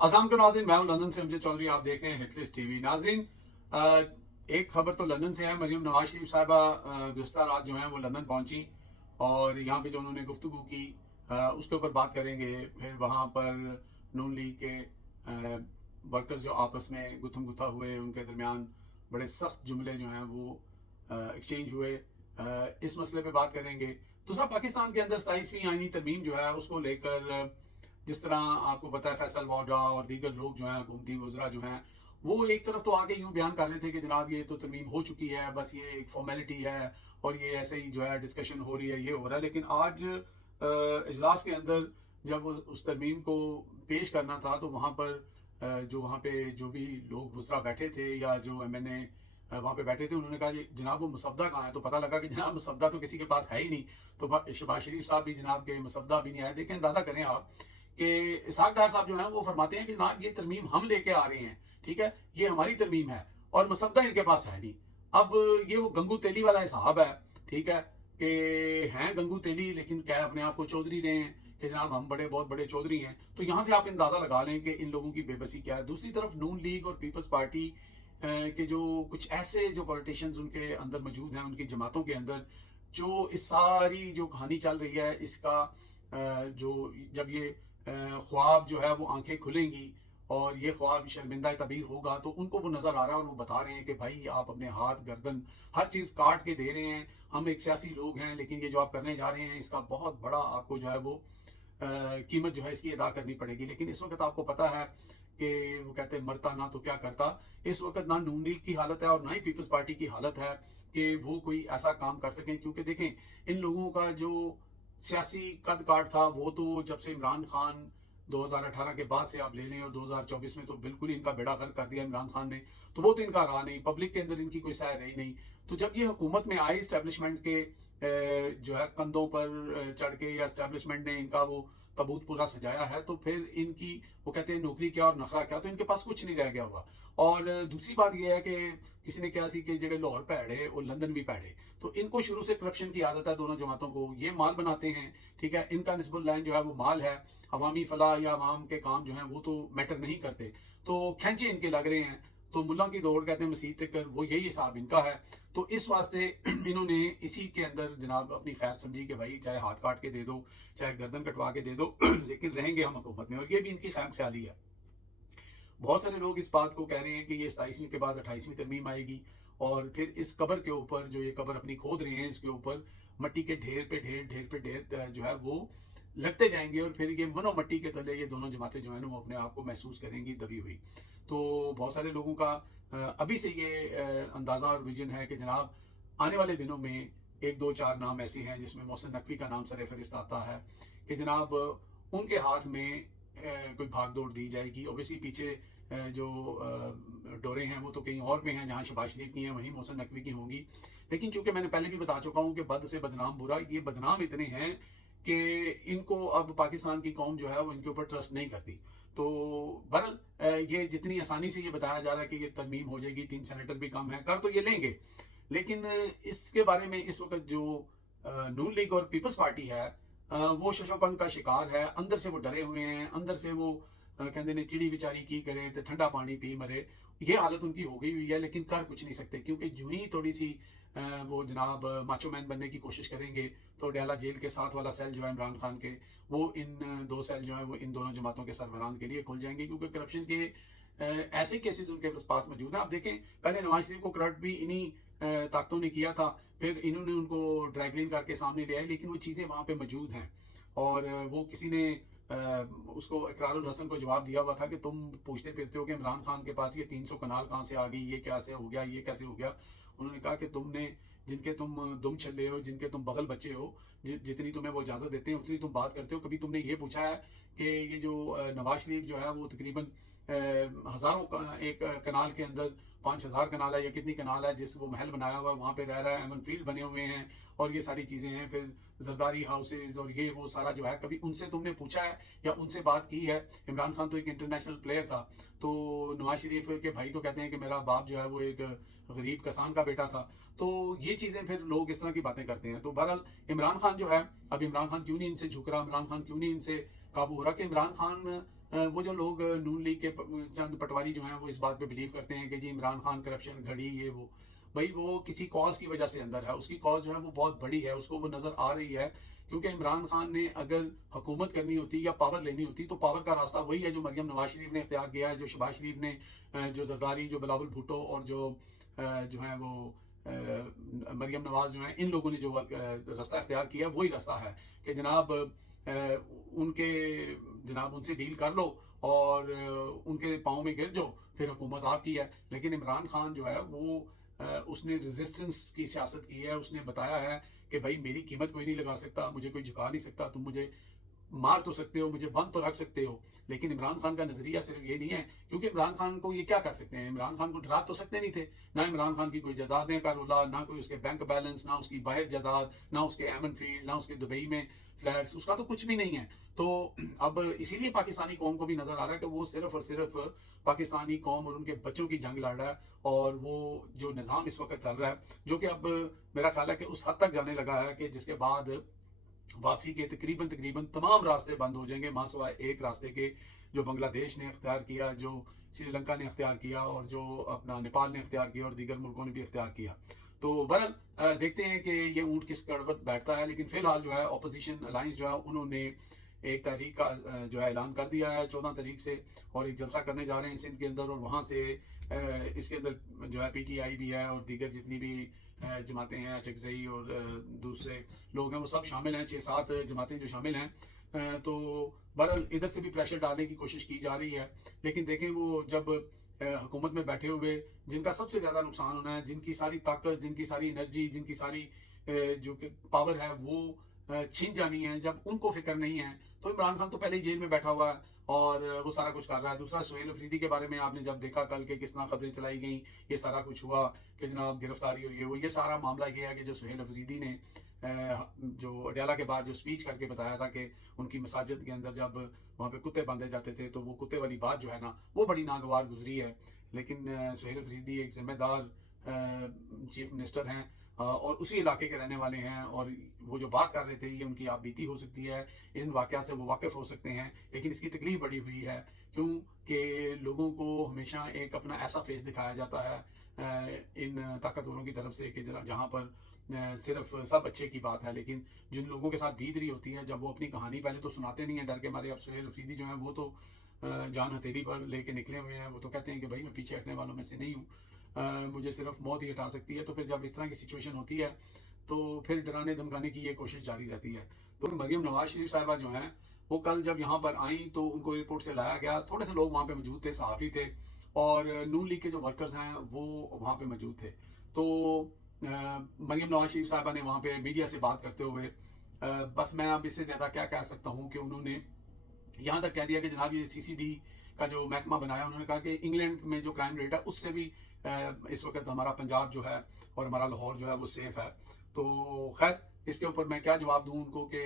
अस्सलाम वालेकुम नाज़रीन, मैं हूं लंदन से अमजद चौधरी। आप देख रहे हैं हिटलिस्ट टीवी। नाज़रीन, एक खबर तो लंदन से है। मरीम नवाज शरीफ साहिबा गुज़श्ता रात जो हैं वो लंदन पहुंची और यहाँ पे जो उन्होंने गुफ्तगू की उसके ऊपर बात करेंगे। फिर वहाँ पर नून लीग के वर्कर्स जो आपस में गुथम गुथा हुए, उनके दरमियान बड़े सख्त जुमले जो हैं वो एक्सचेंज हुए। इस मसले पे बात करेंगे। दूसरा, पाकिस्तान के अंदर 27वीं आईनी तरमीम जो है उसको लेकर जिस तरह आपको पता है फैसल वाडा और दीगर लोग जो हैं, हुकूमती वज़रा जो हैं, वो एक तरफ तो आके यूं बयान कर रहे थे कि जनाब ये तो तरमीम हो चुकी है, बस ये एक फॉर्मेलिटी है और ये ऐसे ही जो है डिस्कशन हो रही है, ये हो रहा है। लेकिन आज इजलास के अंदर जब उस तरमीम को पेश करना था तो वहाँ पर जो वहाँ पे जो भी लोग वज़रा बैठे थे या जो MNA वहाँ पे बैठे थे, उन्होंने कहा जी जनाब वो मसवदा कहाँ है। तो पता लगा कि जनाब मसवदा तो किसी के पास है ही नहीं। तो शहबाज शरीफ साहब भी जनाब के मसवदा भी नहीं आए। देखें, अंदाज़ा करें आप कि इसहाक डार साहब जो हैं वो फरमाते हैं कि जनाब ये तरमीम हम लेके आ रहे हैं, ठीक है, ये हमारी तरमीम है और मसवदा इनके पास है नहीं। अब ये वो गंगू तेली वाला हिसाब है, ठीक है, कि हैं गंगू तेली लेकिन क्या अपने आप को चौधरी रहे हैं कि जनाब हम बड़े बहुत बड़े चौधरी हैं। तो यहाँ से आप अंदाज़ा लगा लें कि इन लोगों की बेबसी क्या है। दूसरी तरफ नून लीग और पीपल्स पार्टी के जो कुछ ऐसे जो पॉलिटिशियंस उनके अंदर मौजूद हैं, उनकी जमातों के अंदर, जो इस सारी जो कहानी चल रही है इसका जो जब ये ख्वाब जो है वो आंखें खुलेंगी और ये ख्वाब शर्मिंदा तबीर होगा तो उनको वो नज़र आ रहा है और वो बता रहे हैं कि भाई आप अपने हाथ गर्दन हर चीज़ काट के दे रहे हैं। हम एक सियासी लोग हैं लेकिन ये जो आप करने जा रहे हैं इसका बहुत बड़ा आपको जो है वो कीमत जो है इसकी अदा करनी पड़ेगी। लेकिन इस वक्त आपको पता है कि वो कहते हैं मरता ना तो क्या करता। इस वक्त ना नून लीग की हालत है और ना ही पीपल्स पार्टी की हालत है कि वो कोई ऐसा काम कर सकें, क्योंकि देखें इन लोगों का जो सियासी कद काठ था वो तो जब से इमरान खान 2018 के बाद से आप ले लें और 2024 में तो बिल्कुल ही इनका बेड़ा गर्क कर दिया इमरान खान ने। तो वो तो इनका रहा नहीं, पब्लिक के अंदर इनकी कोई सह रही नहीं। तो जब ये हुकूमत में आए इस्टेब्लिशमेंट के जो है कंधों पर चढ़ के या इस्टेब्लिशमेंट ने इनका वो तबूत पूरा सजाया है, तो फिर इनकी वो कहते हैं नौकरी क्या और नखरा क्या, तो इनके पास कुछ नहीं रह गया हुआ। और दूसरी बात यह है कि किसी ने कहा सी कि जेडे लाहौर भैड़े और लंदन भी भैड़े, तो इनको शुरू से करप्शन की आदत है। दोनों जमातों को ये माल बनाते हैं, ठीक है, इनका निस्बुल लाइन जो है वो माल है। अवामी फलाह या अवाम के काम जो है वो तो मैटर नहीं करते, तो खेंचे इनके लग रहे हैं। तो मुल्ला की दौड़ कहते हैं मसीह तक, वो यही हिसाब इनका है। तो इस वास्ते इन्होंने इसी के अंदर जनाब अपनी खैर समझी कि भाई चाहे हाथ काट के दे दो, चाहे गर्दन कटवा के दे दो लेकिन रहेंगे हम हुकूमत में। और ये भी इनकी खैम ख्याली है। बहुत सारे लोग इस बात को कह रहे हैं कि ये 27वीं के बाद 28वीं तरमीम आएगी और फिर इस कबर के ऊपर जो ये कबर अपनी खोद रहे हैं इसके ऊपर मट्टी के ढेर पे ढेर ढेर पे ढेर जो है वो लगते जाएंगे और फिर ये मनो मट्टी के तले ये दोनों जमातें जो है ना वो अपने आप को महसूस करेंगी दबी हुई। तो बहुत सारे लोगों का अभी से ये अंदाज़ा और विजन है कि जनाब आने वाले दिनों में एक दो चार नाम ऐसे हैं जिसमें मोहसिन नकवी का नाम सर फहरिस्त आता है कि जनाब उनके हाथ में कोई भाग दौड़ दी जाएगी। ओबियसली पीछे जो डोरे हैं वो तो कहीं और पे हैं, जहाँ शहबाज शरीफ की हैं वहीं मोहसिन नकवी की होंगी। लेकिन चूंकि मैंने पहले भी बता चुका हूँ कि बद से बदनाम बुरा, ये बदनाम इतने हैं कि इनको अब पाकिस्तान की कौम जो है वो इनके ऊपर ट्रस्ट नहीं करती। तो बहरहाल ये जितनी आसानी से ये बताया जा रहा है कि ये तरमीम हो जाएगी, 3 सेनेटर भी कम है, कर तो ये लेंगे। लेकिन इसके बारे में इस वक्त जो नून लीग और पीपल्स पार्टी है वो शशोपन का शिकार है। अंदर से वो डरे हुए हैं, अंदर से वो कहते ने चिड़ी बेचारी की करे तो ठंडा पानी पी मरे, ये हालत उनकी हो गई हुई है। लेकिन कर कुछ नहीं सकते क्योंकि जो ही थोड़ी सी वो जनाब माचो मैन बनने की कोशिश करेंगे तो डयाला जेल के साथ वाला सेल जो है इमरान खान के, वो इन दो सेल जो है वो इन दोनों जमातों के सरबराहान के लिए खुल जाएंगे, क्योंकि करप्शन के ऐसे केसेस उनके पास मौजूद हैं। आप देखें पहले नवाज शरीफ को करप्ट भी इन्हीं ताकतों ने किया था, फिर इन्होंने उनको ड्रैगलिन करके सामने ले आए, लेकिन वो चीज़ें वहाँ पे मौजूद हैं। और वो किसी ने उसको इकरारुल हसन को जवाब दिया हुआ था कि तुम पूछते फिरते हो कि इमरान खान के पास ये 300 कनाल कहाँ से आ गई, ये कैसे हो गया, ये कैसे हो गया। उन्होंने कहा कि तुमने जिनके तुम दुम छल्ले हो, जिनके तुम बगल बच्चे हो, जितनी तुम्हें वो इजाज़त देते हैं उतनी तुम बात करते हो। कभी तुमने ये पूछा है कि ये जो नवाज शरीफ जो है वो तकरीबन हज़ारों एक कनाल के अंदर 5000 कनाल है या कितनी कनाल है जिस वो महल बनाया हुआ है वहाँ पे रह रहा है, एमन फील्ड बने हुए हैं और ये सारी चीज़ें हैं, फिर जरदारी हाउसेज और ये वो सारा जो है, कभी उनसे तुमने पूछा है या उनसे बात की है। इमरान खान तो एक इंटरनेशनल प्लेयर था, तो नवाज शरीफ के भाई तो कहते हैं कि मेरा बाप जो है वो एक गरीब किसान का बेटा था। तो ये चीज़ें फिर लोग इस तरह की बातें करते हैं। तो बहरहाल इमरान खान जो है, अब इमरान खान क्यों नहीं इनसे झुक रहा, इमरान खान क्यों नहीं इनसे काबू हो रहा, कि इमरान खान वो जो लोग नून लीग के चंद पटवारी जो हैं वो इस बात पे बिलीव करते हैं कि जी इमरान खान करप्शन घड़ी ये वो, भाई वो किसी कॉज की वजह से अंदर है, उसकी कॉज जो है वो बहुत बड़ी है, उसको वो नज़र आ रही है। क्योंकि इमरान खान ने अगर हुकूमत करनी होती या पावर लेनी होती तो पावर का रास्ता वही है जो मरियम नवाज शरीफ ने इख्तियार किया है, जो शहबाज शरीफ ने, जो जरदारी, जो बिलावल भुट्टो और जो है वो मरियम नवाज जो है, इन लोगों ने जो रास्ता इख्तियार किया वही रास्ता है कि जनाब उनके जनाब उनसे डील कर लो और उनके पाँव में गिर जाओ, फिर हुकूमत आपकी है। लेकिन इमरान खान जो है वो उसने रेजिस्टेंस की सियासत की है, उसने बताया है कि भाई मेरी कीमत कोई नहीं लगा सकता, मुझे कोई झुका नहीं सकता, तुम मुझे मार तो सकते हो, मुझे बंद तो रख सकते हो, लेकिन इमरान खान का नजरिया सिर्फ ये नहीं है। क्योंकि इमरान खान को ये क्या कर सकते हैं, इमरान खान को डरा तो सकते नहीं थे, ना इमरान खान की कोई जायदादें का रोला, ना कोई उसके बैंक बैलेंस, ना उसकी बाहर जायदाद, ना उसके एमन फील्ड, ना उसके दुबई में फ्लैट्स, उसका तो कुछ भी नहीं है। तो अब इसीलिए पाकिस्तानी कौम को भी नजर आ रहा है कि वो सिर्फ और सिर्फ पाकिस्तानी कौम और उनके बच्चों की जंग लड़ रहा है। और वो जो निज़ाम इस वक्त चल रहा है, जो कि अब मेरा ख्याल है कि उस हद तक जाने लगा है कि जिसके बाद वापसी के तकरीबन तकरीबन तमाम रास्ते बंद हो जाएंगे, मां सिवाय एक रास्ते के जो बांग्लादेश ने अख्तियार किया, जो श्रीलंका ने अख्तियार किया और जो अपना नेपाल ने अख्तियार किया और दीगर मुल्कों ने भी अख्तियार किया। तो बहरहाल देखते हैं कि ये ऊँट किस कड़वत बैठता है। लेकिन फिलहाल जो है अपोजिशन अलायंस जो है उन्होंने एक तहरीक का जो है ऐलान कर दिया है 14 तारीख से, और एक जलसा करने जा रहे हैं सिंध के अंदर, और वहाँ से इसके अंदर जो है PTI भी है और दीगर जितनी भी जमातें हैं, अचकजई और दूसरे लोग हैं, वो सब शामिल हैं, 6-7 जमातें जो शामिल हैं। तो बहरहाल इधर से भी प्रेशर डालने की कोशिश की जा रही है। लेकिन देखें वो जब हुकूमत में बैठे हुए जिनका सबसे ज़्यादा नुकसान होना है, जिनकी सारी ताकत, जिनकी सारी एनर्जी, जिनकी सारी जो कि पावर है वो छीन जानी है, जब उनको फिक्र नहीं है, तो इमरान खान तो पहले ही जेल में बैठा हुआ है और वो सारा कुछ कर रहा है। दूसरा सुहेल अफरीदी के बारे में आपने जब देखा कल के किस तरह खबरें चलाई गई, ये सारा कुछ हुआ कि जनाब गिरफ्तारी हुई है, वो ये सारा मामला ये है कि जो सुहेल अफरीदी ने जो अडयाला के बाद जो स्पीच करके बताया था कि उनकी मसाजिद के अंदर जब वहाँ पे कुत्ते बांधे जाते थे तो वो कुत्ते वाली बात जो है ना वो बड़ी नागवार गुजरी है। लेकिन सुहेल अफरीदी एक जिम्मेदार चीफ मिनिस्टर हैं और उसी इलाके के रहने वाले हैं, और वो जो बात कर रहे थे ये उनकी आप बीती हो सकती है, इन वाक़यात से वो वाकिफ़ हो सकते हैं। लेकिन इसकी तकलीफ बड़ी हुई है क्योंकि लोगों को हमेशा एक अपना ऐसा फेस दिखाया जाता है इन ताकतवरों की तरफ से कि जहाँ पर सिर्फ सब अच्छे की बात है, लेकिन जिन लोगों के साथ बीत रही होती है जब वो अपनी कहानी पहले तो सुनाते नहीं है डर के मारे। अब सुहेल अफरीदी जो है वो तो जान हथेली पर लेके निकले हुए हैं, वो तो कहते हैं कि भाई मैं पीछे हटने वालों में से नहीं हूँ, मुझे सिर्फ मौत ही हटा सकती है। तो फिर जब इस तरह की सिचुएशन होती है तो फिर डराने धमकाने की ये कोशिश जारी रहती है। तो मरियम नवाज शरीफ साहिबा जो हैं वो कल जब यहाँ पर आई तो उनको एयरपोर्ट से लाया गया, थोड़े से लोग वहाँ पे मौजूद थे, सहाफ़ी थे और नून लीग के जो वर्कर्स हैं वो वहाँ पे मौजूद थे। तो मरियम नवाज शरीफ साहिबा ने वहाँ पे मीडिया से बात करते हुए बस मैं अब इससे ज़्यादा क्या कह सकता हूँ कि उन्होंने यहाँ तक कह दिया कि जनाब ये CCD का जो महकमा बनाया, उन्होंने कहा कि इंग्लैंड में जो क्राइम रेट है उससे भी इस वक्त हमारा पंजाब जो है और हमारा लाहौर जो है वो सेफ है। तो खैर इसके ऊपर मैं क्या जवाब दूँ उनको कि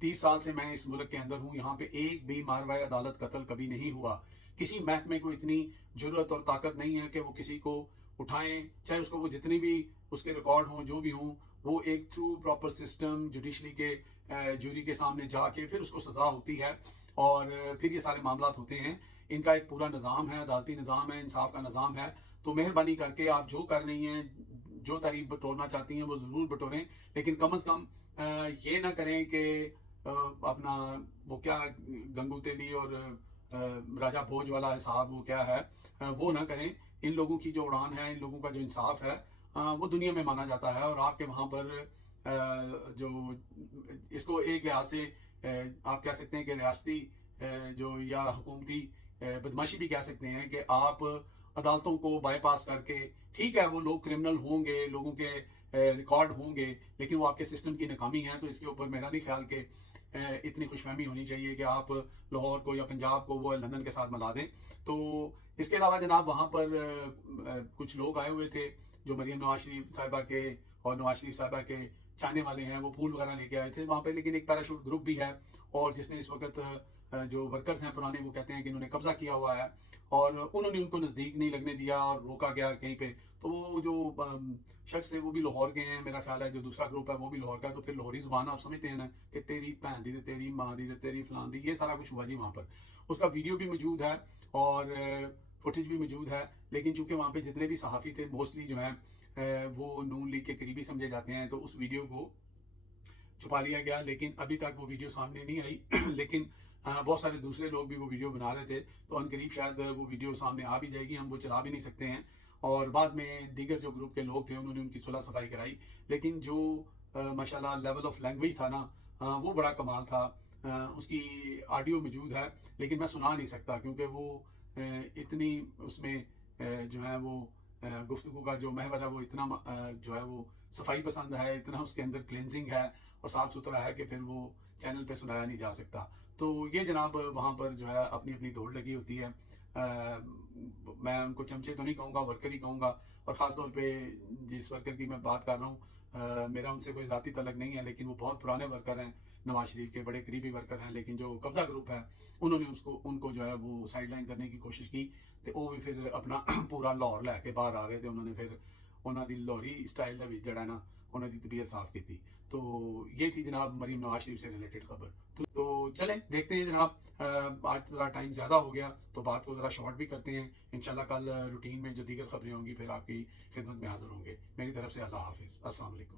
30 साल से मैं इस मुल्क के अंदर हूँ, यहाँ पे एक भी मारवाए अदालत कत्ल कभी नहीं हुआ, किसी महकमे को इतनी जरूरत और ताकत नहीं है कि वो किसी को उठाएं, चाहे उसको वो जितनी भी उसके रिकॉर्ड हों जो भी हों, वो एक थ्रू प्रॉपर सिस्टम जुडिशरी के जूरी के सामने जाके फिर उसको सज़ा होती है और फिर ये सारे मामला होते हैं। इनका एक पूरा निज़ाम है, अदालती निज़ाम है, इंसाफ का निज़ाम है। तो मेहरबानी करके आप जो कर रही हैं, जो तारीफ बटोरना चाहती हैं वो ज़रूर बटोरें, लेकिन कम अज़ कम ये ना करें कि अपना वो क्या गंगू तेली और राजा भोज वाला हिसाब वो क्या है वो ना करें। इन लोगों की जो उड़ान है, इन लोगों का जो इंसाफ है वो दुनिया में माना जाता है, और आपके वहाँ पर जो इसको एक लिहाज से आप कह सकते हैं कि रियासती जो या हुकूमती बदमाशी भी कह सकते हैं कि आप अदालतों को बाईपास करके, ठीक है वो लोग क्रिमिनल होंगे, लोगों के रिकॉर्ड होंगे, लेकिन वो आपके सिस्टम की नाकामी है। तो इसके ऊपर मेरा नहीं ख्याल कि इतनी खुशफहमी होनी चाहिए कि आप लाहौर को या पंजाब को वो लंदन के साथ मिला दें। तो इसके अलावा जनाब वहाँ पर कुछ लोग आए हुए थे जो मरियम नवाज शरीफ साहिबा के और नवाज शरीफ साहिबा के चाहने वाले हैं, वो फूल वगैरह लेके आए थे वहाँ पे। लेकिन एक पैराशूट ग्रुप भी है और जिसने इस वक्त جو ورکرز ہیں پرانے وہ کہتے ہیں کہ انہوں نے قبضہ کیا ہوا ہے اور انہوں نے ان کو نزدیک نہیں لگنے دیا اور روکا گیا کہیں پہ. تو وہ جو شخص تھے وہ بھی لاہور کے ہیں میرا خیال ہے, جو دوسرا گروپ ہے وہ بھی لاہور کا ہے. تو پھر لاہوری زبان آپ سمجھتے ہیں نا کہ تیری بہن دی تیری ماں دی تیری فلان دی, یہ سارا کچھ ہوا جی وہاں پر. اس کا ویڈیو بھی موجود ہے اور فوٹیج بھی موجود ہے, لیکن چونکہ وہاں پہ جتنے بھی صحافی تھے موسٹلی جو ہیں وہ نون لیگ کے قریبی سمجھے جاتے ہیں, تو اس ویڈیو کو چھپا لیا گیا. لیکن ابھی تک وہ ویڈیو سامنے نہیں آئی لیکن بہت سارے دوسرے لوگ بھی وہ ویڈیو بنا رہے تھے, تو ان قریب شاید وہ ویڈیو سامنے آ بھی جائے گی. ہم وہ چلا بھی نہیں سکتے ہیں. اور بعد میں دیگر جو گروپ کے لوگ تھے انہوں نے ان کی صلح صفائی کرائی, لیکن جو ماشاءاللہ لیول آف لینگویج تھا نا وہ بڑا کمال تھا. اس کی آڈیو موجود ہے لیکن میں سنا نہیں سکتا کیونکہ وہ اتنی اس میں جو ہے وہ گفتگو کا جو محور ہے وہ اتنا جو ہے وہ صفائی پسند ہے, اتنا اس کے اندر کلینزنگ ہے اور صاف ستھرا ہے کہ پھر وہ چینل پہ سنایا نہیں جا سکتا. تو یہ جناب وہاں پر جو ہے اپنی اپنی دوڑ لگی ہوتی ہے. میں ان کو چمچے تو نہیں کہوں گا, ورکر ہی کہوں گا. اور خاص طور پہ جس ورکر کی میں بات کر رہا ہوں میرا ان سے کوئی ذاتی تعلق نہیں ہے, لیکن وہ بہت پرانے ورکر ہیں, نواز شریف کے بڑے قریبی ورکر ہیں. لیکن جو قبضہ گروپ ہے انہوں نے ان کو جو ہے وہ سائڈ لائن کرنے کی کوشش کی, تو وہ بھی پھر اپنا پورا لاہور لے کے باہر آ گئے تھے. انہوں نے پھر انہوں دی لاہوری اسٹائل کا بھی جڑا ہے نا انہوں دی طبیعت صاف کی تھی. تو یہ تھی جناب مریم نواز شریف سے ریلیٹڈ خبر. تو چلیں دیکھتے ہیں جناب, آج ذرا ٹائم زیادہ ہو گیا تو بات کو ذرا شارٹ بھی کرتے ہیں. انشاءاللہ کل روٹین میں جو دیگر خبریں ہوں گی پھر آپ کی خدمت میں حاضر ہوں گے. میری طرف سے اللہ حافظ, السلام علیکم.